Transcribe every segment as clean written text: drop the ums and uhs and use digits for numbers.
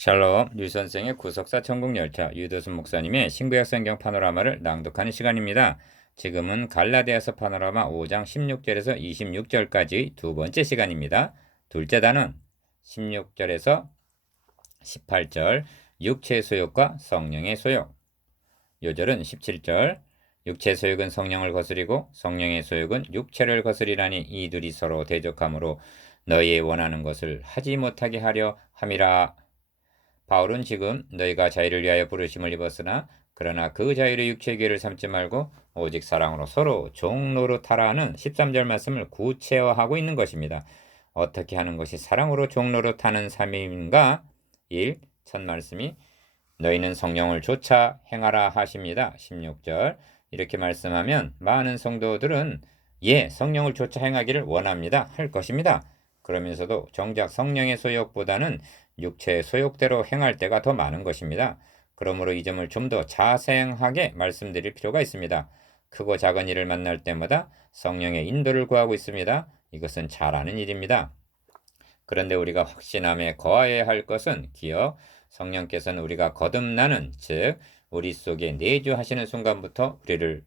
샬롬, 류선생의 구속사 천국열차 유도순 목사님의 신구약 성경 파노라마를 낭독하는 시간입니다. 지금은 갈라디아서 파노라마 5장 16절에서 26절까지 두 번째 시간입니다. 둘째 단원 16절에서 18절 육체의 소욕과 성령의 소욕. 요절은 17절 육체의 소욕은 성령을 거스리고 성령의 소욕은 육체를 거스리라니 이들이 서로 대적하므로 너희의 원하는 것을 하지 못하게 하려 함이라. 바울은 지금 너희가 자유를 위하여 부르심을 입었으나 그러나 그 자유를 육체의 괴를 삼지 말고 오직 사랑으로 서로 종노릇하라는 13절 말씀을 구체화하고 있는 것입니다. 어떻게 하는 것이 사랑으로 종노릇하는 삶인가? 1. 첫 말씀이 너희는 성령을 조차 행하라 하십니다. 16절 이렇게 말씀하면 많은 성도들은 성령을 조차 행하기를 원합니다. 할 것입니다. 그러면서도 정작 성령의 소욕보다는 육체의 소욕대로 행할 때가 더 많은 것입니다. 그러므로 이 점을 좀 더 자세하게 말씀드릴 필요가 있습니다. 크고 작은 일을 만날 때마다 성령의 인도를 구하고 있습니다. 이것은 잘 아는 일입니다. 그런데 우리가 확신함에 거해야 할 것은 기억, 성령께서는 우리가 거듭나는 즉 우리 속에 내주하시는 순간부터 우리를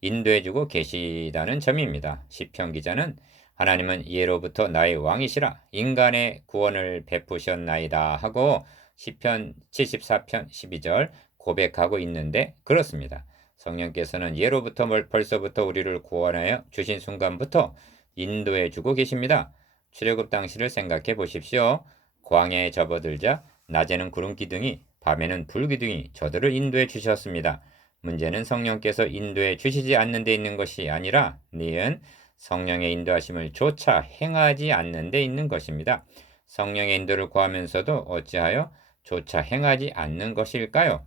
인도해주고 계시다는 점입니다. 시편 기자는 하나님은 예로부터 나의 왕이시라 인간의 구원을 베푸셨나이다 하고 시편 74편 12절 고백하고 있는데 그렇습니다. 성령께서는 예로부터 벌써부터 우리를 구원하여 주신 순간부터 인도해주고 계십니다. 출애굽 당시를 생각해 보십시오. 광야에 접어들자 낮에는 구름 기둥이 밤에는 불 기둥이 저들을 인도해 주셨습니다. 문제는 성령께서 인도해 주시지 않는 데 있는 것이 아니라 니은 성령의 인도하심을 조차 행하지 않는 데 있는 것입니다. 성령의 인도를 구하면서도 어찌하여 조차 행하지 않는 것일까요?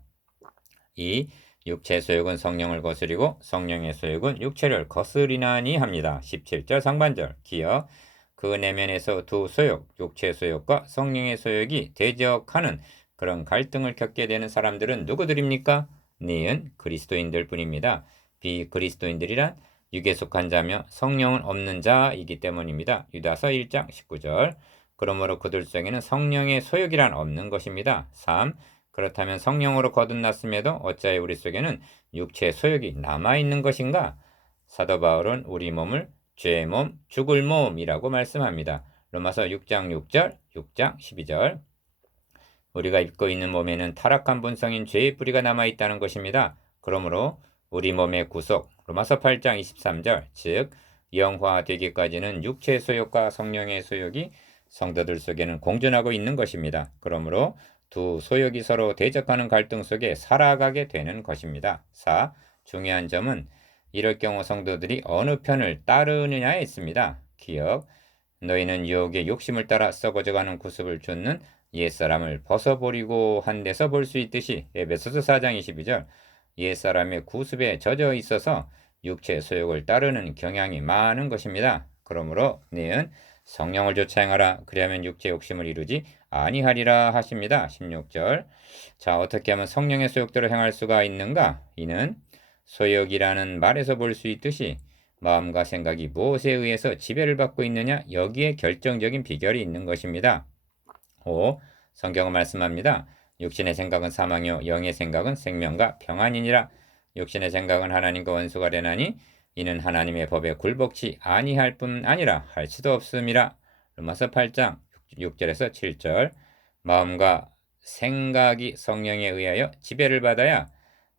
2. 육체의 소욕은 성령을 거스리고 성령의 소욕은 육체를 거스리나니 합니다. 17절 상반절 기억 그 내면에서 두 소욕, 육체의 소욕과 성령의 소욕이 대적하는 그런 갈등을 겪게 되는 사람들은 누구들입니까? 니은 그리스도인들 뿐입니다. 비그리스도인들이란 육에 속한 자며 성령은 없는 자이기 때문입니다. 유다서 1장 19절 그러므로 그들 속에는 성령의 소욕이란 없는 것입니다. 3. 그렇다면 성령으로 거듭났음에도 어찌하여 우리 속에는 육체의 소욕이 남아있는 것인가? 사도 바울은 우리 몸을 죄의 몸, 죽을 몸이라고 말씀합니다. 로마서 6장 6절, 6장 12절 우리가 입고 있는 몸에는 타락한 본성인 죄의 뿌리가 남아있다는 것입니다. 그러므로 우리 몸의 구속, 로마서 8장 23절, 즉 영화되기까지는 육체의 소욕과 성령의 소욕이 성도들 속에는 공존하고 있는 것입니다. 그러므로 두 소욕이 서로 대적하는 갈등 속에 살아가게 되는 것입니다. 4. 중요한 점은 이럴 경우 성도들이 어느 편을 따르느냐에 있습니다. 기억, 너희는 유혹의 욕심을 따라 썩어져가는 구습을 쫓는 옛사람을 벗어버리고 한 데서 볼 수 있듯이 에베소서 4장 22절 옛사람의 구습에 젖어 있어서 육체의 소욕을 따르는 경향이 많은 것입니다. 그러므로 너희는 성령을 조차 행하라 그리하면 육체의 욕심을 이루지 아니하리라 하십니다. 16절 자 어떻게 하면 성령의 소욕대로 행할 수가 있는가? 이는 소욕이라는 말에서 볼 수 있듯이 마음과 생각이 무엇에 의해서 지배를 받고 있느냐 여기에 결정적인 비결이 있는 것입니다. 5. 성경은 말씀합니다. 육신의 생각은 사망이요 영의 생각은 생명과 평안이니라. 육신의 생각은 하나님과 원수가 되나니 이는 하나님의 법에 굴복치 아니할 뿐 아니라 할 수도 없음이라. 로마서 8장 6절에서 7절 마음과 생각이 성령에 의하여 지배를 받아야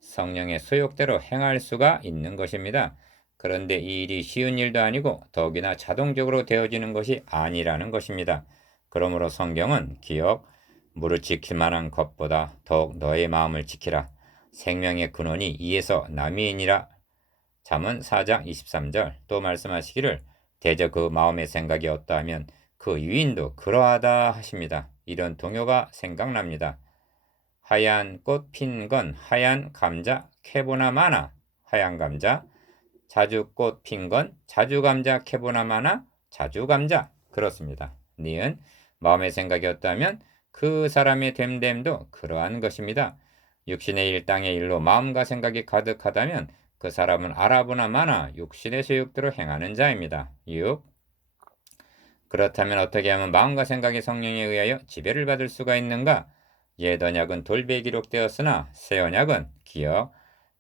성령의 소욕대로 행할 수가 있는 것입니다. 그런데 이 일이 쉬운 일도 아니고 더욱이나 자동적으로 되어지는 것이 아니라는 것입니다. 그러므로 성경은 기억, 무릇 지킬 만한 것보다 더욱 너의 마음을 지키라. 생명의 근원이 이에서 남이니라. 잠언 4장 23절 또 말씀하시기를 대저 그 마음의 생각이 어떠하면 그 유인도 그러하다 하십니다. 이런 동요가 생각납니다. 하얀 꽃 핀 건 하얀 감자 캐보나 마나 하얀 감자 자주 꽃 핀 건 자주 감자 캐보나 마나 자주 감자 그렇습니다. 니은 마음의 생각이 없다면 그 사람의 됨됨도 그러한 것입니다. 육신의 일 땅의 일로 마음과 생각이 가득하다면 그 사람은 알아보나 마나 육신의 소욕대로 행하는 자입니다. 6. 그렇다면 어떻게 하면 마음과 생각이 성령에 의하여 지배를 받을 수가 있는가? 옛 언약은 돌배에 기록되었으나 새 언약은 기억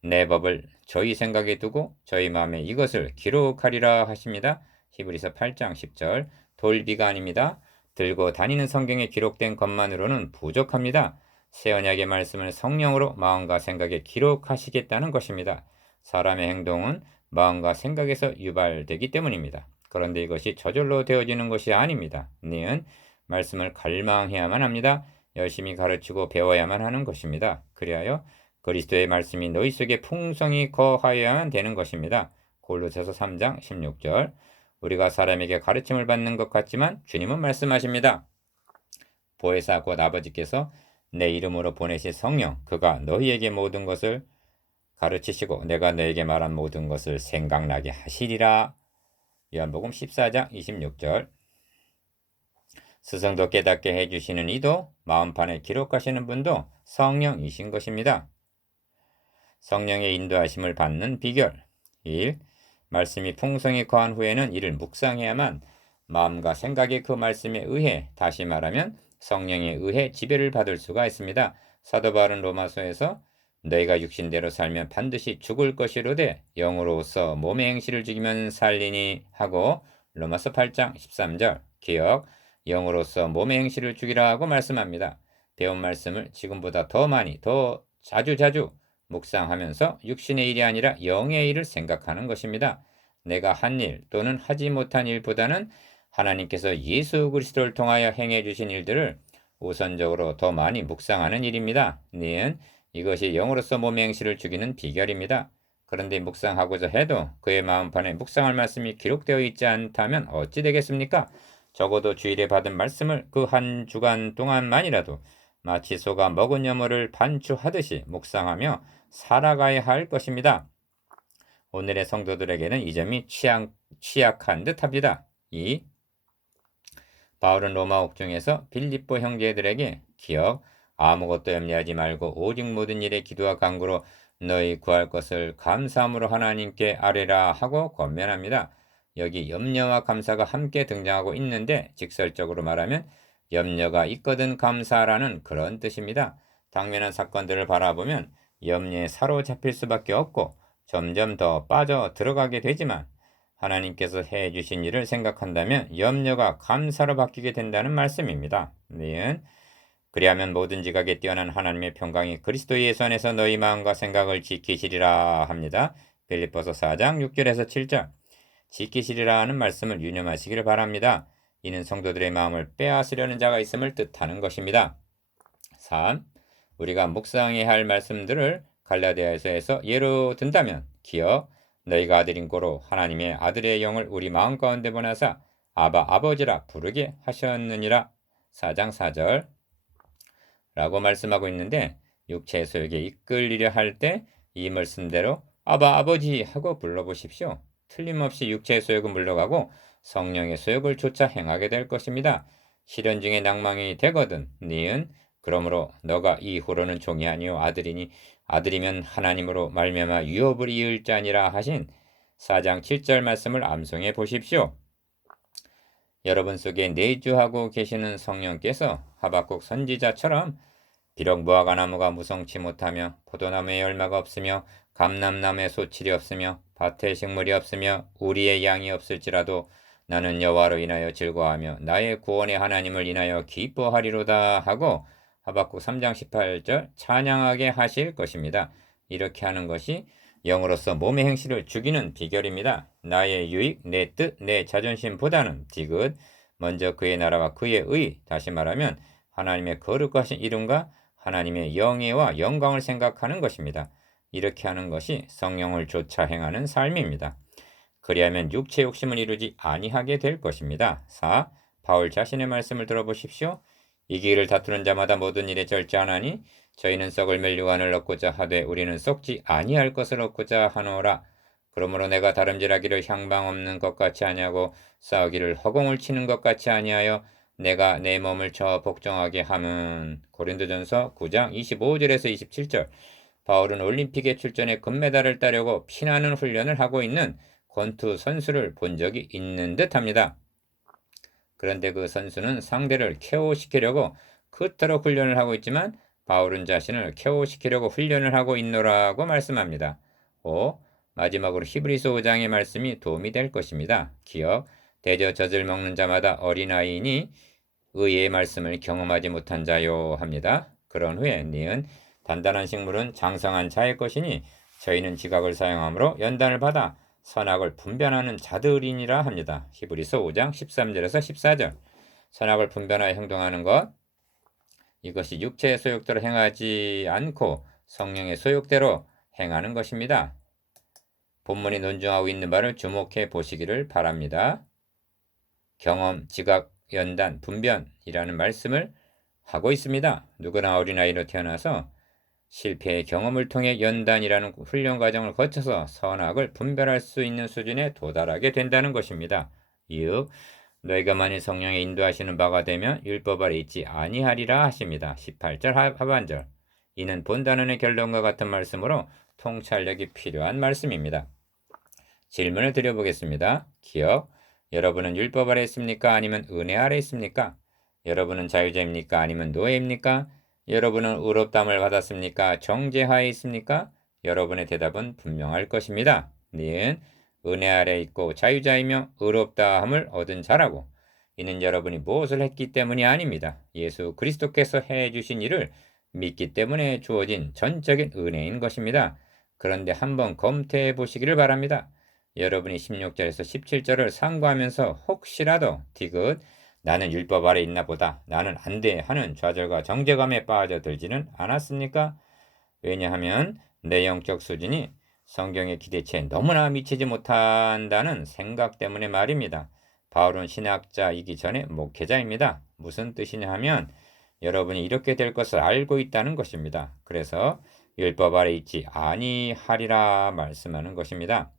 내 법을 저희 생각에 두고 저희 마음에 이것을 기록하리라 하십니다. 히브리서 8장 10절. 돌비가 아닙니다. 들고 다니는 성경에 기록된 것만으로는 부족합니다. 새 언약의 말씀을 성령으로 마음과 생각에 기록하시겠다는 것입니다. 사람의 행동은 마음과 생각에서 유발되기 때문입니다. 그런데 이것이 저절로 되어지는 것이 아닙니다. 니은 말씀을 갈망해야만 합니다. 열심히 가르치고 배워야만 하는 것입니다. 그리하여 그리스도의 말씀이 너희 속에 풍성히 거하여야만 되는 것입니다. 골로새서 3장 16절. 우리가 사람에게 가르침을 받는 것 같지만 주님은 말씀하십니다. 보혜사 곧 아버지께서 내 이름으로 보내신 성령 그가 너희에게 모든 것을 가르치시고 내가 너에게 말한 모든 것을 생각나게 하시리라. 요한복음 14장 26절. 스승도 깨닫게 해주시는 이도 마음판에 기록하시는 분도 성령이신 것입니다. 성령의 인도하심을 받는 비결 1. 말씀이 풍성히 거한 후에는 이를 묵상해야만 마음과 생각이 그 말씀에 의해 다시 말하면 성령에 의해 지배를 받을 수가 있습니다. 사도 바울은 로마서에서 너희가 육신대로 살면 반드시 죽을 것이로되 영으로서 몸의 행실을 죽이면 살리니 하고 로마서 8장 13절 기억 영으로서 몸의 행실을 죽이라 하고 말씀합니다. 배운 말씀을 지금보다 더 많이 더 자주 묵상하면서 육신의 일이 아니라 영의 일을 생각하는 것입니다. 내가 한 일 또는 하지 못한 일보다는 하나님께서 예수 그리스도를 통하여 행해 주신 일들을 우선적으로 더 많이 묵상하는 일입니다. 니은 이것이 영으로서 몸의 행실을 죽이는 비결입니다. 그런데 묵상하고자 해도 그의 마음판에 묵상할 말씀이 기록되어 있지 않다면 어찌 되겠습니까? 적어도 주일에 받은 말씀을 그 한 주간 동안만이라도 마치 소가 먹은 여물을 반추하듯이 묵상하며 살아가야 할 것입니다. 오늘의 성도들에게는 이 점이 취약한 듯합니다. 2. 바울은 로마 옥중에서 빌립보 형제들에게 기억 아무것도 염려하지 말고 오직 모든 일에 기도와 간구로 너희 구할 것을 감사함으로 하나님께 아뢰라 하고 권면합니다. 여기 염려와 감사가 함께 등장하고 있는데 직설적으로 말하면 염려가 있거든 감사라는 그런 뜻입니다. 당면한 사건들을 바라보면 염려에 사로잡힐 수밖에 없고 점점 더 빠져 들어가게 되지만 하나님께서 해주신 일을 생각한다면 염려가 감사로 바뀌게 된다는 말씀입니다. 니은 그리하면 모든 지각에 뛰어난 하나님의 평강이 그리스도 예수 안에서 너희 마음과 생각을 지키시리라 합니다. 빌립보서 4장 6절에서 7절 지키시리라 하는 말씀을 유념하시기를 바랍니다. 이는 성도들의 마음을 빼앗으려는 자가 있음을 뜻하는 것입니다. 3. 우리가 묵상해야 할 말씀들을 갈라디아서에서 예로 든다면 기억 너희가 아들인 고로 하나님의 아들의 영을 우리 마음 가운데 보내사 아바 아버지라 부르게 하셨느니라 4장 4절 라고 말씀하고 있는데 육체의 소욕에 이끌리려 할 때 이 말씀대로 아바 아버지 하고 불러보십시오. 틀림없이 육체의 소욕은 물러가고 성령의 소욕을 쫓아 행하게 될 것입니다. 실현 중에 낭망이 되거든 니은 그러므로 너가 이후로는 종이 아니요 아들이니 아들이면 하나님으로 말미암아 유업을 이을 자니라 하신 4장 7절 말씀을 암송해 보십시오. 여러분 속에 내주하고 계시는 성령께서 하박국 선지자처럼 비록 무화과 나무가 무성치 못하며 포도나무에 열매가 없으며 감람나무에 소칠이 없으며 밭에 식물이 없으며 우리의 양이 없을지라도 나는 여호와로 인하여 즐거워하며 나의 구원의 하나님을 인하여 기뻐하리로다 하고 하박국 3장 18절 찬양하게 하실 것입니다. 이렇게 하는 것이 영으로서 몸의 행실을 죽이는 비결입니다. 나의 유익, 내 뜻, 내 자존심보다는 디귿 먼저 그의 나라와 그의 의 다시 말하면 하나님의 거룩하신 이름과 하나님의 영예와 영광을 생각하는 것입니다. 이렇게 하는 것이 성령을 쫓아 행하는 삶입니다. 그리하면 육체 욕심을 이루지 아니하게 될 것입니다. 4. 바울 자신의 말씀을 들어보십시오. 이 길을 다투는 자마다 모든 일에 절제하나니 저희는 썩을 멸류관을 얻고자 하되 우리는 썩지 아니할 것을 얻고자 하노라. 그러므로 내가 다름질하기를 향방 없는 것 같이 아니하고 싸우기를 허공을 치는 것 같이 아니하여 내가 내 몸을 쳐 복종하게 함은 고린도전서 9장 25절에서 27절 바울은 올림픽에 출전해 금메달을 따려고 피나는 훈련을 하고 있는 권투 선수를 본 적이 있는 듯합니다. 그런데 그 선수는 상대를 KO시키려고 그토록 훈련을 하고 있지만 바울은 자신을 쾌호시키려고 훈련을 하고 있노라고 말씀합니다. 5. 마지막으로 히브리서 5장의 말씀이 도움이 될 것입니다. 기억, 대저 젖을 먹는 자마다 어린아이니 의의 말씀을 경험하지 못한 자요 합니다. 그런 후에 니은 단단한 식물은 장성한 자의 것이니 저희는 지각을 사용함으로 연단을 받아 선악을 분별하는 자들이니라 합니다. 히브리서 5장 13절에서 14절. 선악을 분별하여 행동하는 것, 이것이 육체의 소욕대로 행하지 않고 성령의 소욕대로 행하는 것입니다. 본문이 논증하고 있는 바를 주목해 보시기를 바랍니다. 경험, 지각, 연단, 분변이라는 말씀을 하고 있습니다. 누구나 어린아이로 태어나서 실패의 경험을 통해 연단이라는 훈련 과정을 거쳐서 선악을 분별할 수 있는 수준에 도달하게 된다는 것입니다. 이윽 너희가 만일 성령의 인도하시는 바가 되면 율법 아래 있지 아니하리라 하십니다. 18절 하반절. 이는 본단원의 결론과 같은 말씀으로 통찰력이 필요한 말씀입니다. 질문을 드려보겠습니다. 기억, 여러분은 율법 아래 있습니까? 아니면 은혜 아래 있습니까? 여러분은 자유자입니까? 아니면 노예입니까? 여러분은 의롭다함을 받았습니까? 정죄하에 있습니까? 여러분의 대답은 분명할 것입니다. 니은 은혜 아래 있고 자유자이며 의롭다함을 얻은 자라고. 이는 여러분이 무엇을 했기 때문이 아닙니다. 예수 그리스도께서 해주신 일을 믿기 때문에 주어진 전적인 은혜인 것입니다. 그런데 한번 검토해 보시기를 바랍니다. 여러분이 16절에서 17절을 상고하면서 혹시라도 디귿 나는 율법 아래 있나 보다, 나는 안 돼 하는 좌절과 정죄감에 빠져들지는 않았습니까? 왜냐하면 내 영적 수준이 성경의 기대치에 너무나 미치지 못한다는 생각 때문에 말입니다. 바울은 신학자이기 전에 목회자입니다. 무슨 뜻이냐 하면 여러분이 이렇게 될 것을 알고 있다는 것입니다. 그래서 율법 아래 있지 아니하리라 말씀하는 것입니다.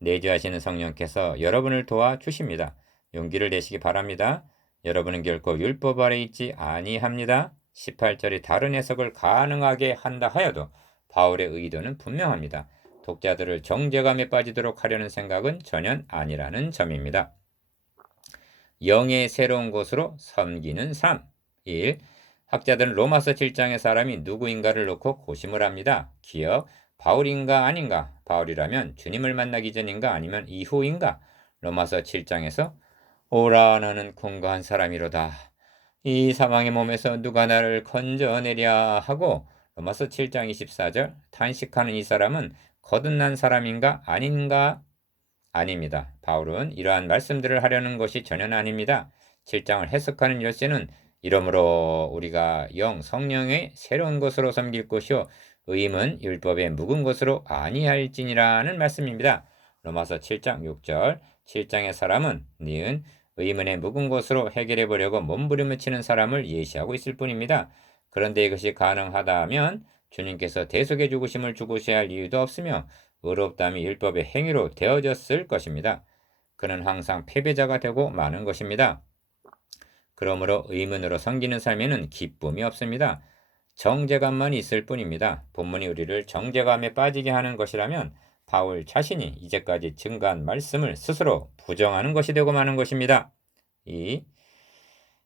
내주하시는 성령께서 여러분을 도와주십니다. 용기를 내시기 바랍니다. 여러분은 결코 율법 아래 있지 아니합니다. 18절이 다른 해석을 가능하게 한다 하여도 바울의 의도는 분명합니다. 독자들을 정죄감에 빠지도록 하려는 생각은 전혀 아니라는 점입니다. 영의 새로운 곳으로 섬기는 삶. 1. 학자들은 로마서 7장의 사람이 누구인가를 놓고 고심을 합니다. 기억, 바울인가 아닌가? 바울이라면 주님을 만나기 전인가 아니면 이후인가? 로마서 7장에서 오라 너는 궁거한 사람이로다. 이 사망의 몸에서 누가 나를 건져내랴 하고 로마서 7장 24절 탄식하는 이 사람은 거듭난 사람인가 아닌가? 아닙니다. 바울은 이러한 말씀들을 하려는 것이 전혀 아닙니다. 7장을 해석하는 열쇠는 이러므로 우리가 성령의 새로운 것으로 섬길 것이요 의임은 율법의 묵은 것으로 아니할지니라는 말씀입니다. 로마서 7장 6절 7장의 사람은 니은 의문의 묵은 것으로 해결해 보려고 몸부림을 치는 사람을 예시하고 있을 뿐입니다. 그런데 이것이 가능하다면 주님께서 대속의 죽으심을 죽으셔야 할 이유도 없으며 의롭다함이 율법의 행위로 되어졌을 것입니다. 그는 항상 패배자가 되고 마는 것입니다. 그러므로 의문으로 섬기는 삶에는 기쁨이 없습니다. 정죄감만 있을 뿐입니다. 본문이 우리를 정죄감에 빠지게 하는 것이라면 바울 자신이 이제까지 증거한 말씀을 스스로 부정하는 것이 되고 마는 것입니다. 2.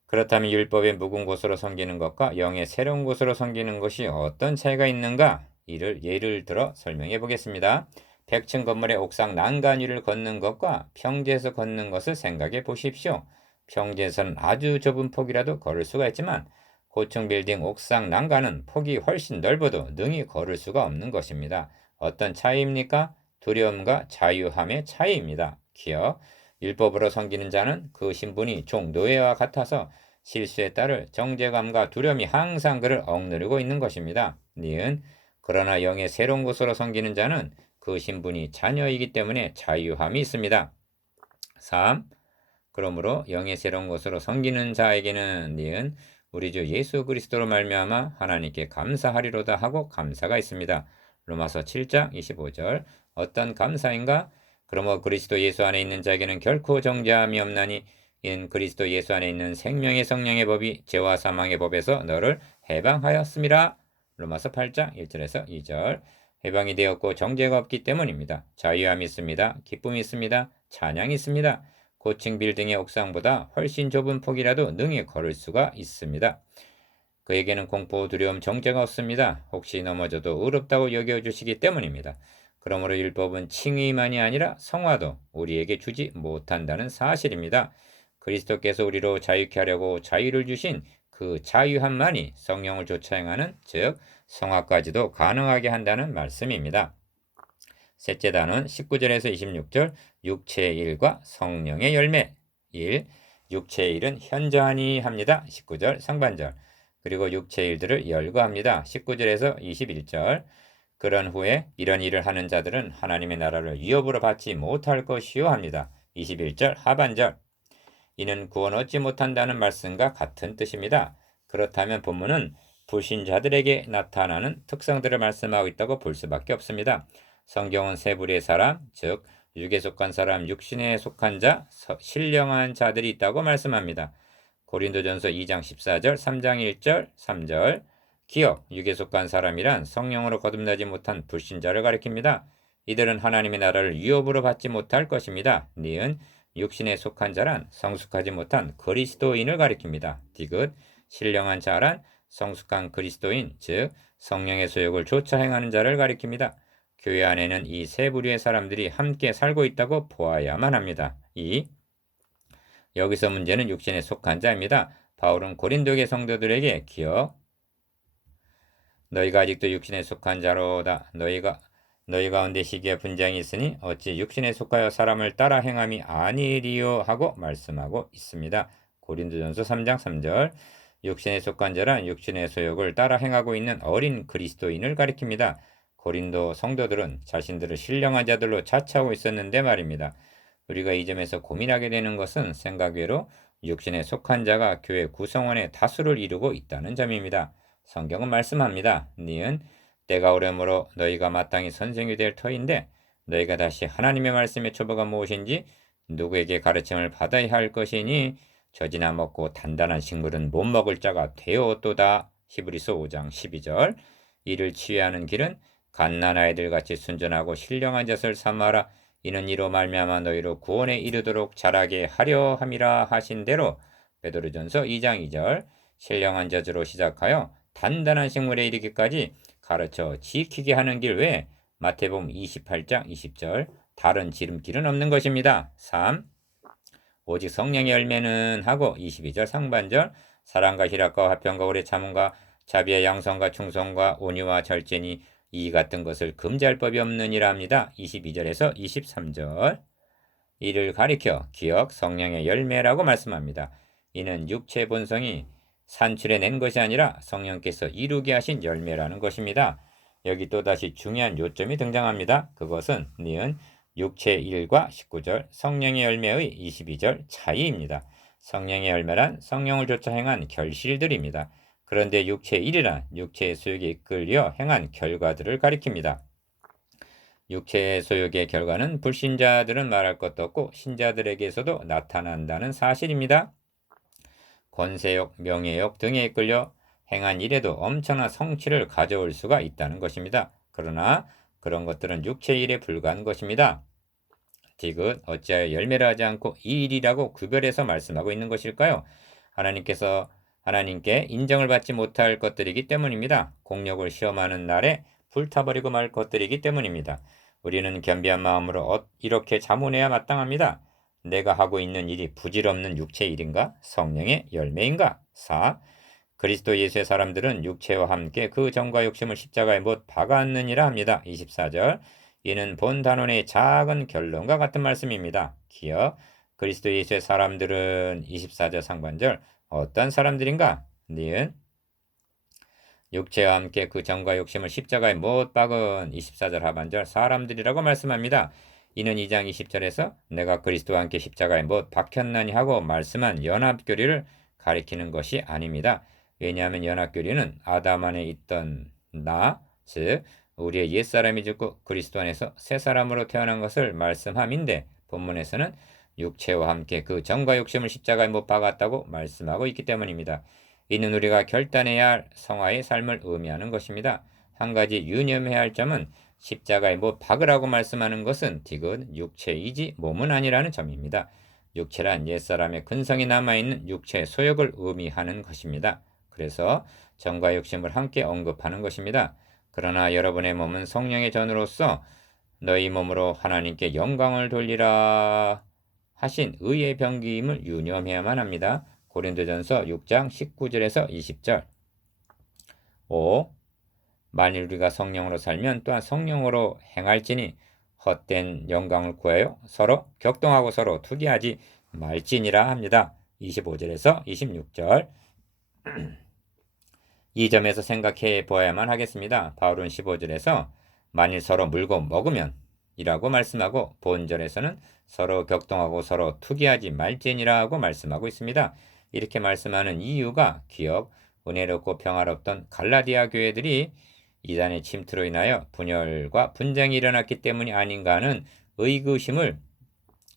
그렇다면 율법의 묵은 곳으로 섬기는 것과 영의 새로운 곳으로 섬기는 것이 어떤 차이가 있는가? 이를 예를 들어 설명해 보겠습니다. 100층 건물의 옥상 난간 위를 걷는 것과 평지에서 걷는 것을 생각해 보십시오. 평지에서는 아주 좁은 폭이라도 걸을 수가 있지만 고층 빌딩 옥상 난간은 폭이 훨씬 넓어도 능히 걸을 수가 없는 것입니다. 어떤 차이입니까? 두려움과 자유함의 차이입니다. 기억, 율법으로 섬기는 자는 그 신분이 종노예와 같아서 실수에 따를 정죄감과 두려움이 항상 그를 억누르고 있는 것입니다. 니은 그러나 영의 새로운 곳으로 섬기는 자는 그 신분이 자녀이기 때문에 자유함이 있습니다. 3. 그러므로 영의 새로운 곳으로 섬기는 자에게는 니은 우리 주 예수 그리스도로 말미암아 하나님께 감사하리로다 하고 감사가 있습니다. 로마서 7장 25절 어떤 감사인가? 그러므로 그리스도 예수 안에 있는 자에게는 결코 정죄함이 없나니 이는 그리스도 예수 안에 있는 생명의 성령의 법이 죄와 사망의 법에서 너를 해방하였음이라. 로마서 8장 1절에서 2절 해방이 되었고 정죄가 없기 때문입니다. 자유함이 있습니다. 기쁨이 있습니다. 찬양이 있습니다. 고층 빌딩의 옥상보다 훨씬 좁은 폭이라도 능히 걸을 수가 있습니다. 그에게는 공포, 두려움, 정죄가 없습니다. 혹시 넘어져도 의롭다고 여겨주시기 때문입니다. 그러므로 율법은 칭의만이 아니라 성화도 우리에게 주지 못한다는 사실입니다. 그리스도께서 우리로 자유케 하려고 자유를 주신 그 자유함만이 성령을 좇아 행하는, 즉 성화까지도 가능하게 한다는 말씀입니다. 셋째 단원 19절에서 26절, 육체의 일과 성령의 열매. 1. 육체의 일은 현저하니 합니다. 19절 상반절. 그리고 육체의 일들을 열거합니다. 19절에서 21절. 그런 후에 이런 일을 하는 자들은 하나님의 나라를 위협으로 받지 못할 것이요 합니다. 21절 하반절. 이는 구원 얻지 못한다는 말씀과 같은 뜻입니다. 그렇다면 본문은 불신자들에게 나타나는 특성들을 말씀하고 있다고 볼 수밖에 없습니다. 성경은 세 부류의 사람, 즉 육에 속한 사람, 육신에 속한 자, 신령한 자들이 있다고 말씀합니다. 고린도전서 2장 14절, 3장 1절, 3절. 기억, 육에 속한 사람이란 성령으로 거듭나지 못한 불신자를 가리킵니다. 이들은 하나님의 나라를 위협으로 받지 못할 것입니다. 니은 육신에 속한 자란 성숙하지 못한 그리스도인을 가리킵니다. 디귿 신령한 자란 성숙한 그리스도인, 즉 성령의 소욕을 좇아 행하는 자를 가리킵니다. 교회 안에는 이 세 부류의 사람들이 함께 살고 있다고 보아야만 합니다. 2. 여기서 문제는 육신에 속한 자입니다. 바울은 고린도의 성도들에게 기억, 너희가 아직도 육신에 속한 자로다. 너희 가운데 시기와 분쟁이 있으니 어찌 육신에 속하여 사람을 따라 행함이 아니리요 하고 말씀하고 있습니다. 고린도전서 3장 3절. 육신에 속한 자란 육신의 소욕을 따라 행하고 있는 어린 그리스도인을 가리킵니다. 고린도 성도들은 자신들을 신령한 자들로 자처하고 있었는데 말입니다. 우리가 이 점에서 고민하게 되는 것은 생각 외로 육신에 속한 자가 교회 구성원의 다수를 이루고 있다는 점입니다. 성경은 말씀합니다. 니은 때가 오려므로 너희가 마땅히 선생이 될 터인데 너희가 다시 하나님의 말씀의 초보가 무엇인지 누구에게 가르침을 받아야 할 것이니 젖이나 먹고 단단한 식물은 못 먹을 자가 되었도다. 히브리서 5장 12절. 이를 취하는 길은 갓난아이들 같이 순전하고 신령한 젖을 삼아라. 이는 이로 말미암아 너희로 구원에 이르도록 자라게 하려 함이라 하신 대로 베드로전서 2장 2절. 신령한 젖으로 시작하여 단단한 식물에 이르기까지 가르쳐 지키게 하는 길 외에 마태복음 28장 20절 다른 지름길은 없는 것입니다. 3. 오직 성령의 열매는 하고 22절 상반절 사랑과 희락과 화평과 오래 참음과 자비와 양성과 충성과 온유와 절제니 이 같은 것을 금지할 법이 없느니라 합니다. 22절에서 23절. 이를 가리켜 기억 성령의 열매라고 말씀합니다. 이는 육체 본성이 산출해낸 것이 아니라 성령께서 이루게 하신 열매라는 것입니다. 여기 또다시 중요한 요점이 등장합니다. 그것은 니은 육체의 일과 19절, 성령의 열매의 22절 차이입니다. 성령의 열매란 성령을 좇아 행한 결실들입니다. 그런데 육체의 일이란 육체의 소욕에 이끌려 행한 결과들을 가리킵니다. 육체의 소욕의 결과는 불신자들은 말할 것도 없고 신자들에게서도 나타난다는 사실입니다. 권세욕, 명예욕 등에 이끌려 행한 일에도 엄청난 성취를 가져올 수가 있다는 것입니다. 그러나 그런 것들은 육체의 일에 불과한 것입니다. 디귿 어찌하여 열매를 하지 않고 이 일이라고 구별해서 말씀하고 있는 것일까요? 하나님께 인정을 받지 못할 것들이기 때문입니다. 공력을 시험하는 날에 불타버리고 말 것들이기 때문입니다. 우리는 겸비한 마음으로 이렇게 자문해야 마땅합니다. 내가 하고 있는 일이 부질없는 육체의 일인가? 성령의 열매인가? 4. 그리스도 예수의 사람들은 육체와 함께 그 정과 욕심을 십자가에 못 박았느니라 합니다. 24절. 이는 본 단원의 작은 결론과 같은 말씀입니다. 기억. 그리스도 예수의 사람들은 24절 상반절 어떤 사람들인가? 니은 육체와 함께 그 정과 욕심을 십자가에 못 박은 24절 하반절 사람들이라고 말씀합니다. 이는 2장 20절에서 내가 그리스도와 함께 십자가에 못 박혔나니 하고 말씀한 연합교리를 가리키는 것이 아닙니다. 왜냐하면 연합교리는 아담 안에 있던 나, 즉 우리의 옛사람이 죽고 그리스도 안에서 새 사람으로 태어난 것을 말씀함인데 본문에서는 육체와 함께 그 정과 욕심을 십자가에 못 박았다고 말씀하고 있기 때문입니다. 이는 우리가 결단해야 할 성화의 삶을 의미하는 것입니다. 한 가지 유념해야 할 점은 십자가에 못 박으라고 말씀하는 것은 디귿 육체이지 몸은 아니라는 점입니다. 육체란 옛사람의 근성이 남아있는 육체의 소욕을 의미하는 것입니다. 그래서 정과 욕심을 함께 언급하는 것입니다. 그러나 여러분의 몸은 성령의 전으로서 너희 몸으로 하나님께 영광을 돌리라 하신 의의 병기임을 유념해야만 합니다. 고린도전서 6장 19절에서 20절. 5. 만일 우리가 성령으로 살면 또한 성령으로 행할지니 헛된 영광을 구하여 서로 격동하고 서로 투기하지 말지니라 합니다. 25절에서 26절. 이 점에서 생각해 보아야만 하겠습니다. 바울은 15절에서 만일 서로 물고 먹으면 이라고 말씀하고 본절에서는 서로 격동하고 서로 투기하지 말지니라고 말씀하고 있습니다. 이렇게 말씀하는 이유가 기업, 은혜롭고 평화롭던 갈라디아 교회들이 이단의 침투로 인하여 분열과 분쟁이 일어났기 때문이 아닌가 하는 의구심을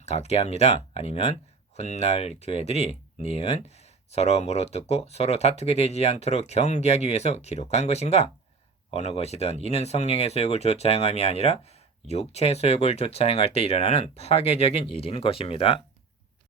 갖게 합니다. 아니면 훗날 교회들이 니은 서로 물어뜯고 서로 다투게 되지 않도록 경계하기 위해서 기록한 것인가? 어느 것이든 이는 성령의 소욕을 좇아 행함이 아니라 육체의 소욕을 좇아 행할 때 일어나는 파괴적인 일인 것입니다.